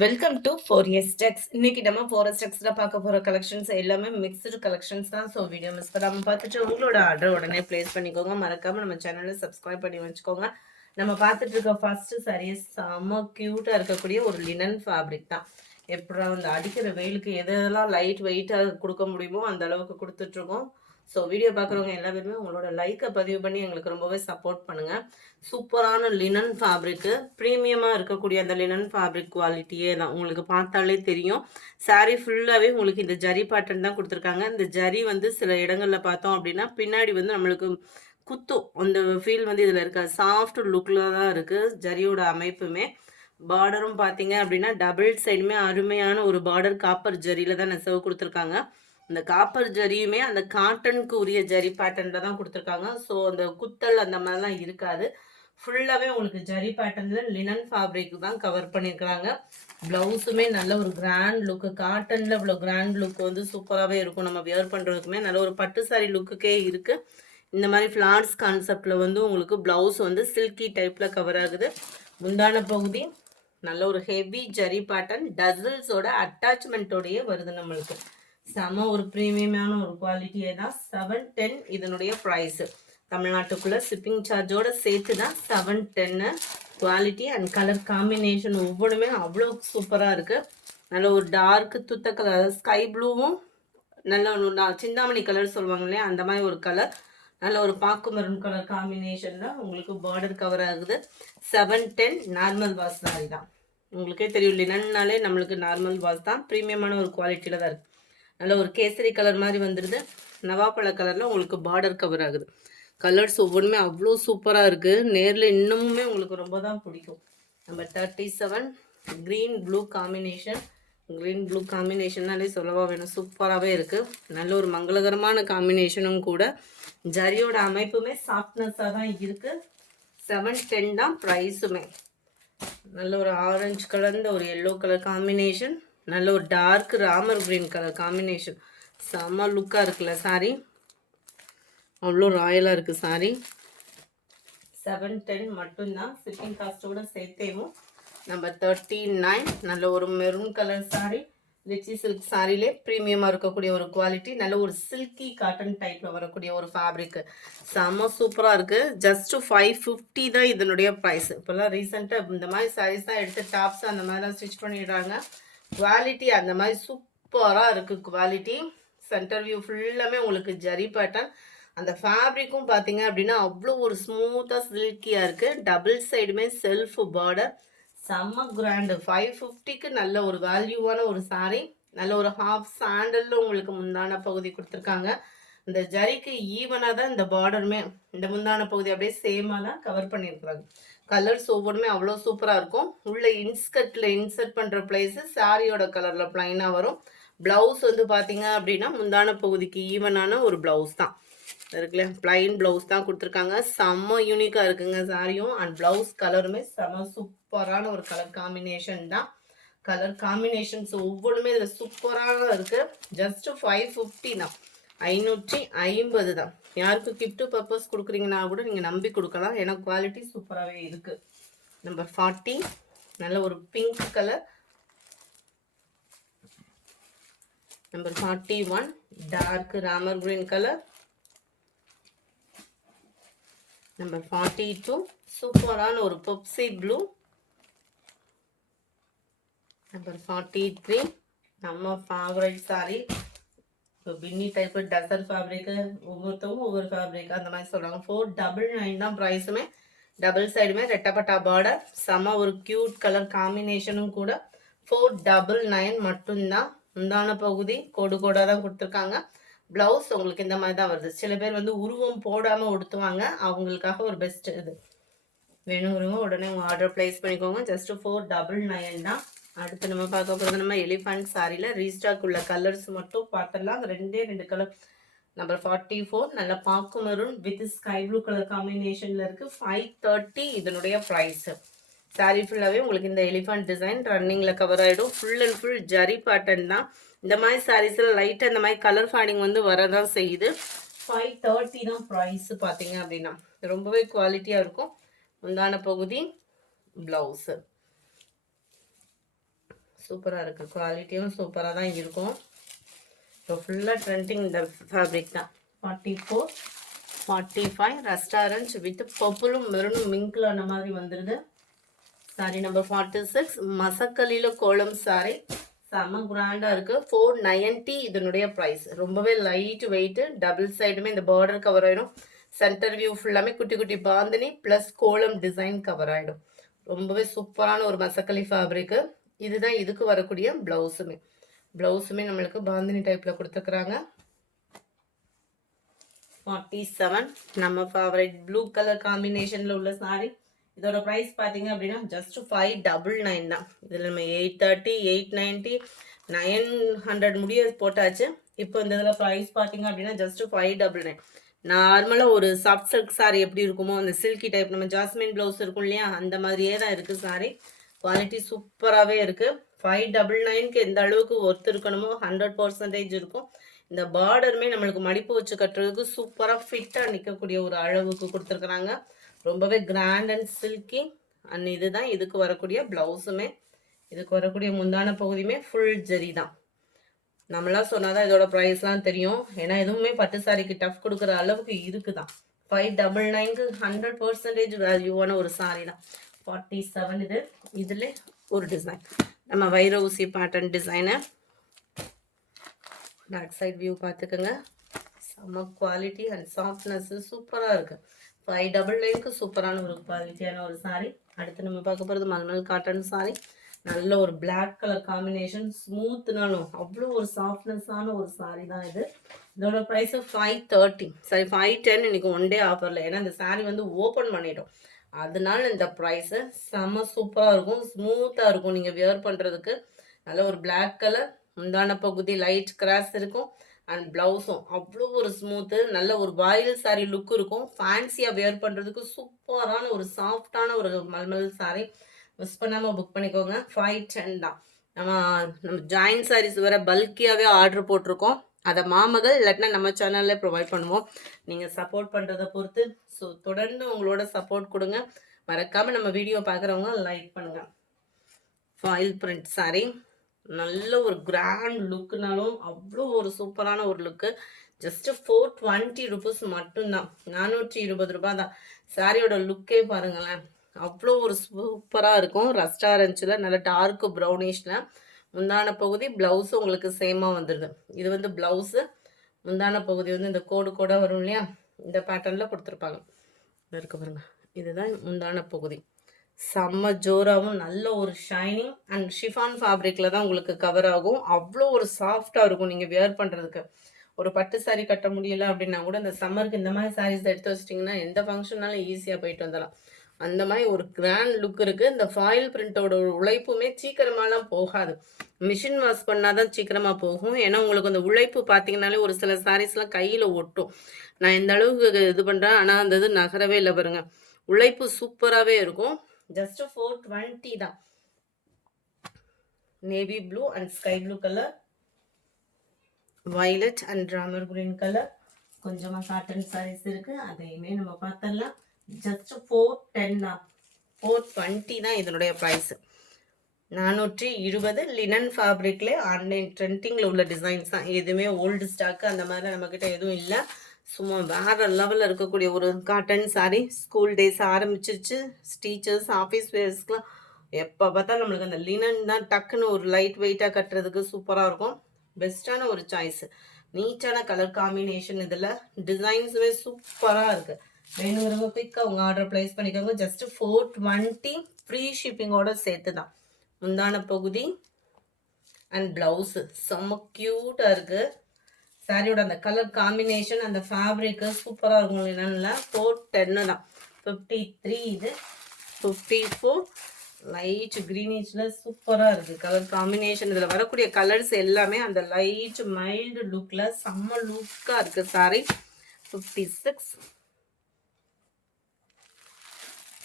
Welcome to 4S Techs. இன்னைக்கு நம்ம 4S Techsல பார்க்க போற கலெக்ஷன்ஸ் எல்லாமே மிக்ஸ்டு கலெக்ஷன்ஸ் தான். ஸோ வீடியோ மிஸ் பண்ணாம பார்த்துட்டு உங்களோட ஆர்டர் உடனே பிளேஸ் பண்ணிக்கோங்க. மறக்காம நம்ம சேனலை சப்ஸ்கிரைப் பண்ணி வச்சுக்கோங்க. நம்ம பார்த்துட்டு இருக்க ஃபர்ஸ்ட் சாரீ செம்ம கியூட்டா இருக்கக்கூடிய ஒரு லினன் ஃபேப்ரிக் தான். எப்படா அந்த அடிக்கிற வெயிலுக்கு எதெல்லாம் லைட் வெயிட்டாக கொடுக்க முடியுமோ அந்த அளவுக்கு கொடுத்துட்டு இருக்கோம். ஸோ வீடியோ பார்க்குறவங்க எல்லா பேருமே உங்களோட லைக்கை பதிவு பண்ணி எங்களுக்கு ரொம்பவே சப்போர்ட் பண்ணுங்கள். சூப்பரான லினன் ஃபேப்ரிக்கு, ப்ரீமியமாக இருக்கக்கூடிய அந்த லினன் ஃபேப்ரிக் குவாலிட்டியே தான். உங்களுக்கு பார்த்தாலே தெரியும். சாரீ ஃபுல்லாகவே உங்களுக்கு இந்த ஜரி பேட்டர்ன் தான் கொடுத்துருக்காங்க. இந்த ஜரி வந்து சில இடங்களில் பார்த்தோம் அப்படின்னா பின்னாடி வந்து நம்மளுக்கு குத்தும். அந்த ஃபீல் வந்து இதில் இருக்காது. சாஃப்ட் லுக்கில் தான் இருக்குது ஜரியோட அமைப்புமே. பார்டரும் பார்த்தீங்க அப்படின்னா டபுள் சைடுமே அருமையான ஒரு பார்டர் காப்பர் ஜரியில் தான் நெசவு கொடுத்துருக்காங்க. இந்த காப்பர் ஜரியுமே அந்த காட்டனுக்கு உரிய ஜரி பேட்டர்னில் தான் கொடுத்துருக்காங்க. ஸோ அந்த குத்தல் அந்த மாதிரிலாம் இருக்காது. ஃபுல்லாகவே உங்களுக்கு ஜரி பேட்டர்னில் லினன் ஃபேப்ரிக் தான் கவர் பண்ணியிருக்கிறாங்க. ப்ளவுஸுமே நல்ல ஒரு கிராண்ட் லுக்கு, காட்டனில் இவ்வளோ கிராண்ட் லுக் வந்து சூப்பராகவே இருக்கும். நம்ம வியர் பண்ணுறதுக்குமே நல்ல ஒரு பட்டு சாரி லுக்குக்கே இருக்குது. இந்த மாதிரி ஃப்ளார்ஸ் கான்செப்டில் வந்து உங்களுக்கு ப்ளவுஸ் வந்து சில்கி டைப்பில் கவர் ஆகுது. முந்தான பகுதி நல்ல ஒரு ஹெவி ஜரி பேட்டர்ன் டசல்ஸோட அட்டாச்மெண்ட்டோடையே வருது நம்மளுக்கு. செம ஒரு ப்ரீமியமான ஒரு குவாலிட்டியே தான். 710 இதனுடைய ப்ரைஸு. தமிழ்நாட்டுக்குள்ளே ஷிப்பிங் சார்ஜோடு சேர்த்து தான் 710. குவாலிட்டி அண்ட் கலர் காம்பினேஷன் ஒவ்வொன்றுமே அவ்வளோ சூப்பராக இருக்குது. நல்ல ஒரு டார்க் துத்த கலர், அதாவது ஸ்கை ப்ளூவும் நல்ல சிந்தாமணி கலர் சொல்லுவாங்க இல்லையா, அந்த மாதிரி ஒரு கலர். நல்ல ஒரு பாக்கு மெரூன் கலர் காம்பினேஷனில் உங்களுக்கு பார்டர் கவர் ஆகுது. 710 நார்மல் வாஷ் சாரி தான். உங்களுக்கே தெரியும் லினன்னாலே நம்மளுக்கு நார்மல் வாஷ் தான். ப்ரீமியமான ஒரு குவாலிட்டியில் தான் இருக்குது. நல்ல ஒரு கேசரி கலர் மாதிரி வந்துடுது. நவாப்பழ கலரில் உங்களுக்கு பார்டர் கவர் ஆகுது. கலர்ஸ் ஒவ்வொன்றுமே அவ்வளோ சூப்பராக இருக்குது. நேரில் இன்னமுமே உங்களுக்கு ரொம்ப தான் பிடிக்கும். Number 37 green blue combination. Green blue காம்பினேஷன்னாலே சொல்லவா வேணும், சூப்பராகவே இருக்குது. நல்ல ஒரு மங்களகரமான காம்பினேஷனும் கூட. ஜரியோட அமைப்புமே சாஃப்ட்னஸாக தான் இருக்குது. 710 தான் ப்ரைஸுமே. நல்ல ஒரு ஆரஞ்சு கலர்ந்த ஒரு எல்லோ கலர் காம்பினேஷன், நல்ல ஒரு dark Ramar green colour combination. செம்ம லுக்காக இருக்குல்ல சாரி, அவ்வளோ ராயலாக இருக்குது சாரி. 710 மட்டும்தான். ஷிப்பிங் காஸ்ட்டோடு சேர்த்தேவும். நம்பர் 39 நல்ல ஒரு maroon colour sari. Litchi silk சாரிலே ப்ரீமியமாக இருக்கக்கூடிய ஒரு குவாலிட்டி. நல்ல ஒரு சில்கி காட்டன் டைப்பில் வரக்கூடிய ஒரு ஃபேப்ரிக்கு. செம்ம சூப்பராக இருக்குது. ஜஸ்ட்டு 550 தான் இதனுடைய ப்ரைஸ். இப்போல்லாம் ரீசெண்டாக இந்த மாதிரி சாரீஸ் தான் எடுத்து டாப்ஸ் அந்த மாதிரிலாம் ஸ்டிச் பண்ணிடுறாங்க. குவாலிட்டி அந்த மாதிரி சூப்பராக இருக்குது குவாலிட்டி. சென்டர் வியூ ஃபுல்லாமே உங்களுக்கு ஜரி பேட்டர்ன். அந்த ஃபேப்ரிக்கும் பார்த்தீங்க அப்படின்னா அவ்வளோ ஒரு ஸ்மூத்தாக சில்கியாக இருக்குது. டபுள் சைடுமே செல்ஃப் பார்டர். செம்ம கிராண்டு. 550க்கு நல்ல ஒரு வேல்யூவான ஒரு சாரீ. நல்ல ஒரு ஹாஃப் சாண்டலில் உங்களுக்கு முந்தான பகுதி கொடுத்துருக்காங்க. இந்த ஜரிக்கு ஈவனாக தான் இந்த பார்டருமே, இந்த முந்தான பகுதி அப்படியே சேமாக தான் கவர் பண்ணியிருக்கிறாங்க. கலர்ஸ் ஒவ்வொன்றுமே அவ்வளோ சூப்பராக இருக்கும். உள்ள இன்ஸ்கர்ட்டில் இன்சர்ட் பண்ணுற பிளேஸு சாரியோட கலரில் ப்ளைனாக வரும். ப்ளவுஸ் வந்து பார்த்தீங்க அப்படின்னா முந்தான பகுதிக்கு ஈவனான ஒரு ப்ளவுஸ் தான் இருக்குல்ல, பிளைன் ப்ளவுஸ் தான் கொடுத்துருக்காங்க. செம்ம யூனிக்காக இருக்குங்க சாரியும். அண்ட் ப்ளவுஸ் கலருமே செம்ம சூப்பரான ஒரு கலர் காம்பினேஷன் தான். கலர் காம்பினேஷன்ஸ் ஒவ்வொன்றுமே இதில் சூப்பராக இருக்குது. ஜஸ்ட்டு 550 தான், 550 தான். யாருக்கு கிஃப்ட் பர்பஸ் கொடுக்குறீங்கன்னா கூட நீங்கள் நம்பி கொடுக்கலாம். ஏன்னா குவாலிட்டி சூப்பராகவே இருக்குது. நம்பர் 40 நல்ல ஒரு pink colour. Number 41 dark Ramar green colour. Number 42 சூப்பரான ஒரு பெப்சி ப்ளூ. நம்பர் 43 நம்ம ஃபேவரட் சாரி. இப்போ பின்னி டைப்பு டசர் ஃபேப்ரிக்கு, ஒவ்வொருத்தவங்க ஒவ்வொரு ஃபேப்ரிக் அந்த மாதிரி சொல்கிறாங்க. 499 தான் ப்ரைஸுமே. டபுள் சைடுமே ரெட்டப்பட்டா பார்டர். செம்ம ஒரு க்யூட் கலர் காம்பினேஷனும் கூட. 499 மட்டும்தான். முந்தான பகுதி கோடு கோடாக தான் கொடுத்துருக்காங்க. ப்ளவுஸ் உங்களுக்கு இந்த மாதிரி தான் வருது. சில பேர் வந்து உருவம் போடாமல் உடுத்துவாங்க, அவங்களுக்காக ஒரு பெஸ்ட் இது. வேணுங்கிறவங்க உடனே உங்கள் ஆர்டர் ப்ளேஸ் பண்ணிக்கோங்க. ஜஸ்ட்டு 499 தான். அடுத்து நம்ம பார்க்க போகிறது நம்ம எலிஃபண்ட் சாரியில் ரீஸ்டாக் உள்ள கலர்ஸ் மட்டும் பார்த்துடலாம். அந்த ரெண்டு கலர். நம்பர் 44 நல்ல பாக்கு maroon with sky blue colour காம்பினேஷனில் இருக்குது. 530 இதனுடைய ப்ரைஸு. சாரி ஃபுல்லாகவே உங்களுக்கு இந்த எலிஃபண்ட் டிசைன் ரன்னிங்கில் கவர் ஆகிடும். Full and full zari pattern தான். இந்த மாதிரி சாரீஸில் லைட்டாக இந்த மாதிரி கலர் ஃபேடிங் வந்து வரதான் செய்யுது. 530 தான் ப்ரைஸு. பார்த்தீங்க அப்படின்னா ரொம்பவே குவாலிட்டியாக இருக்கும். முந்தான பகுதி ப்ளவுஸு. சூப்பராக இருக்குது, குவாலிட்டியும் சூப்பராக தான் இருக்கும். இப்போ ஃபுல்லாக ட்ரெண்டிங் இந்த ஃபேப்ரிக் தான். 44, 45 ரெஸ்டாரண்ட் வித் பர்பிளும் மெரூனும் மிங்கிள் ஆன மாதிரி வந்துடுது. சாரி நம்பர் 46 மசக்கலியில் கோலம் சாரி, செம்ம கிராண்டாக இருக்குது. 490 இதனுடைய ப்ரைஸ். ரொம்பவே லைட் வெயிட்டு, டபுள் சைடுமே இந்த பார்டர் கவர் ஆகிடும். சென்டர் வியூ ஃபுல்லாமே குட்டி குட்டி பாந்தினி ப்ளஸ் கோலம் டிசைன் கவர் ஆகிடும். ரொம்பவே சூப்பரான ஒரு மசக்கலி ஃபேப்ரிக்கு. இதுதான் இதுக்கு வரக்கூடிய ப்ளவுஸுமே. ப்ளவுஸுமே நம்மளுக்கு பாந்தினி டைப்பில் கொடுத்துருக்குறாங்க. 47 நம்ம ஃபேவரட் ப்ளூ கலர் காம்பினேஷனில் உள்ள சாரி. இதோட ப்ரைஸ் பார்த்தீங்க அப்படின்னா ஜஸ்ட் 599 தான். இதில் நம்ம 830, 890, 900 முடிய போட்டாச்சு. இப்போ இந்த இதில் ப்ரைஸ் பார்த்தீங்க அப்படின்னா ஜஸ்ட் 599. நார்மலாக ஒரு சாஃப்ட் சில்க் சாரி எப்படி இருக்குமோ அந்த சில்கி டைப், நம்ம ஜாஸ்மின் ப்ளவுஸ் இருக்கும் இல்லையா, அந்த மாதிரியே தான் இருக்குது சாரி. குவாலிட்டி சூப்பராகவே இருக்குது. 599க்கு எந்த அளவுக்கு ஒர்த் இருக்கணுமோ 100% இருக்கும். இந்த பார்டருமே நம்மளுக்கு மடிப்பு வச்சு கட்டுறதுக்கு சூப்பராக ஃபிட்டாக நிற்கக்கூடிய ஒரு அளவுக்கு கொடுத்துருக்குறாங்க. ரொம்பவே கிராண்ட் அண்ட் சில்கி. அண்ட் இதுதான் இதுக்கு வரக்கூடிய ப்ளவுஸுமே. இதுக்கு வரக்கூடிய முந்தான பகுதியுமே ஃபுல் ஜெரி தான். நம்மளாம் சொன்னாதான் இதோட ப்ரைஸ்லாம் தெரியும். ஏன்னா எதுவுமே பட்டு சாரிக்கு டஃப் கொடுக்குற அளவுக்கு இருக்குதான். 599க்கு 100% வேல்யூவான ஒரு சாரி தான். 47 இது. இதில் ஒரு டிசைன் நம்ம வைர ஊசி pattern design. Back side view பார்த்துக்கோங்க. செம்ம குவாலிட்டி அண்ட் சாஃப்ட்னஸ் சூப்பராக இருக்குது. 599க்கு சூப்பரான ஒரு குவாலிட்டியான ஒரு சாரி. அடுத்து நம்ம பார்க்க போகிறது மல்மல் காட்டன் சாரி. நல்ல ஒரு பிளாக் கலர் காம்பினேஷன், ஸ்மூத்னாலும் அவ்வளோ ஒரு சாஃப்ட்னஸான ஒரு சாரி தான் இது. இதோட ப்ரைஸு 530, சாரி 510. இன்னைக்கு ஒன் டே ஆஃபரில், ஏன்னா இந்த சாரி வந்து ஓப்பன் பண்ணிட்டோம், அதனால இந்த ப்ரைஸு. செம்ம சூப்பராக இருக்கும், ஸ்மூத்தாக இருக்கும் நீங்கள் வியர் பண்ணுறதுக்கு. நல்ல ஒரு பிளாக் கலர், முந்தான பகுதி லைட் கிராஸ் இருக்கும். அண்ட் ப்ளவுஸும் அவ்வளோ ஒரு ஸ்மூத்து, நல்ல ஒரு பாயில் சாரி லுக் இருக்கும். ஃபேன்சியாக வியர் பண்ணுறதுக்கு சூப்பரான ஒரு சாஃப்டான ஒரு மல்மல் சாரி. மிஸ் பண்ணாமல் புக் பண்ணிக்கோங்க. 510 தான். நம்ம ஜாயின் சாரீஸ் வேறு பல்கியாகவே ஆர்டர் போட்டிருக்கோம். அதை மாமகள் இல்லாட்டினா நம்ம சேனலில் ப்ரொவைட் பண்ணுவோம். நீங்கள் சப்போர்ட் பண்ணுறதை பொறுத்து. ஸோ தொடர்ந்து உங்களோட சப்போர்ட் கொடுங்க. மறக்காமல் நம்ம வீடியோ பார்க்குறவங்க லைக் பண்ணுங்கள். ஃபாயில் பிரிண்ட் சாரி, நல்ல ஒரு கிராண்ட் லுக்குனாலும் அவ்வளோ ஒரு சூப்பரான ஒரு லுக்கு. ஜஸ்ட் 420 ருபீஸ் மட்டும்தான். 420 ரூபாய் தான். சாரியோட லுக்கே பாருங்களேன், அவ்வளோ ஒரு சூப்பராக இருக்கும். ரெஸ்டாரண்ட்ஸில் நல்ல டார்க் ப்ரௌனிஷில் முந்தான பகுதி, ப்ளவுஸு உங்களுக்கு சேமாக வந்துடுது. இது வந்து ப்ளவுஸு, முந்தான பகுதி வந்து இந்த கோடு கூட வரும் இல்லையா, இந்த பேட்டர்னில் கொடுத்துருப்பாங்க. இருக்கு பாருங்க, இதுதான் முந்தான பகுதி. செம்ம ஜோராகவும் நல்ல ஒரு ஷைனிங் அண்ட் ஷிஃபான் ஃபேப்ரிக்கில் தான் உங்களுக்கு கவர் ஆகும். அவ்வளோ ஒரு சாஃப்டாக இருக்கும் நீங்கள் வியர் பண்ணுறதுக்கு. ஒரு பட்டு சாரி கட்ட முடியல அப்படின்னா கூட இந்த சம்மருக்கு இந்த மாதிரி சாரீஸ் எடுத்து வச்சிட்டிங்கன்னா எந்த ஃபங்க்ஷன்னாலும் ஈஸியாக போயிட்டு வந்துடலாம். அந்த மாதிரி ஒரு கிராண்ட் லுக் இருக்குது. இந்த ஃபாயில் பிரிண்டோட உழைப்புமே சீக்கிரமாலாம் போகாது. மிஷின் வாஷ் பண்ணால் தான் சீக்கிரமாக போகும். ஏன்னா உங்களுக்கு அந்த உழைப்பு பார்த்தீங்கன்னாலே ஒரு சில சாரீஸ்லாம் கையில் ஒட்டும். நான் இந்த அளவுக்கு இது பண்ணுறேன், ஆனால் அந்த இது நகரவே இல்லை பாருங்க. உழைப்பு சூப்பராகவே இருக்கும். ஜஸ்ட் 420 தான். Navy blue and sky blue colour, violet and Ramar green colour. கொஞ்சமாக காட்டன் சாரீஸ் இருக்குது, அதையுமே நம்ம பார்த்துடலாம். ஜஸ்ட் 410 தான். 420 தான் இதனுடைய ப்ரைஸு. 420 லினன் ஃபேப்ரிக்லேயே ஆன்லைன் ட்ரெண்டிங்கில் உள்ள டிசைன்ஸ் தான். எதுவுமே ஓல்டு ஸ்டாக்கு அந்த மாதிரி நம்மக்கிட்ட எதுவும் இல்லை. சும்மா வேறு லெவலில் இருக்கக்கூடிய ஒரு காட்டன் சாரீ. ஸ்கூல் டேஸ் ஆரம்பிச்சிருச்சு. டீச்சர்ஸ் ஆஃபீஸ் வேர்ஸ்க்கெலாம் எப்போ பார்த்தா நம்மளுக்கு அந்த லினன் தான் டக்குன்னு ஒரு லைட் வெயிட்டாக கட்டுறதுக்கு சூப்பராக இருக்கும். பெஸ்ட்டான ஒரு சாய்ஸு. நீட்டான கலர் காம்பினேஷன். இதில் டிசைன்ஸுமே சூப்பராக இருக்குது. வேணுங்கிறவங்க குயிக்காக அவங்க ஆர்டர் ப்ளேஸ் பண்ணிக்கோங்க. ஜஸ்ட்டு 420 ஃப்ரீ ஷிப்பிங்கோட சேர்த்து தான். முந்தான பகுதி அண்ட் ப்ளவுஸு செம்ம க்யூட்டாக இருக்குது. சாரியோட அந்த கலர் காம்பினேஷன், அந்த ஃபேப்ரிக்கு சூப்பராக இருக்கும். என்னென்ன 410 தான். 53 இது. 54 லைட் க்ரீனிஷில் சூப்பராக இருக்குது கலர் காம்பினேஷன். இதில் வரக்கூடிய கலர்ஸ் எல்லாமே அந்த லைட் மைல்டு லுக்கில் செம்ம லுக்காக இருக்குது சாரி. 56,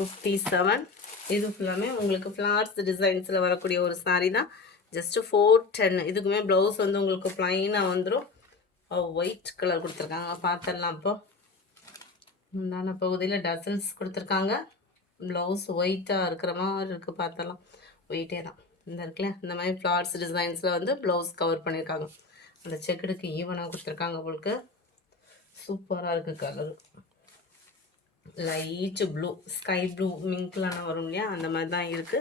57 இது ஃபுல்லாமே உங்களுக்கு ஃப்ளார்ஸ் டிசைன்ஸில் வரக்கூடிய ஒரு சாரி தான். ஜஸ்ட்டு 410. இதுக்குமே ப்ளவுஸ் வந்து உங்களுக்கு ப்ளைனாக வந்துடும். ஒயிட் கலர் கொடுத்துருக்காங்க, பார்த்துடலாம். அப்போ முந்தான பகுதியில் டசல்ஸ் கொடுத்துருக்காங்க. ப்ளவுஸ் ஒயிட்டாக இருக்கிற மாதிரி இருக்குது, பார்த்தலாம். ஒயிட்டே தான். இந்த இருக்குல்ல இந்த மாதிரி ஃப்ளார்ஸ் டிசைன்ஸில் வந்து ப்ளவுஸ் கவர் பண்ணியிருக்காங்க. அந்த செக்குடுக்கு ஈவனாக கொடுத்துருக்காங்க உங்களுக்கு. சூப்பராக இருக்குது colour. Light blue, sky blue மிங்க்லான வரும் இல்லையா, அந்த மாதிரி தான் இருக்குது.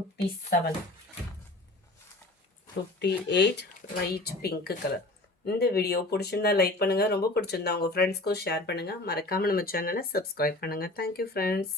57, 58 லைட் பிங்க் கலர். இந்த வீடியோ பிடிச்சிருந்தா லைக் பண்ணுங்கள், ரொம்ப பிடிச்சிருந்தா உங்கள் ஃப்ரெண்ட்ஸ்க்கும் ஷேர் பண்ணுங்கள். மறக்காமல் நம்ம சேனலை சப்ஸ்கிரைப் பண்ணுங்கள். Thank you friends.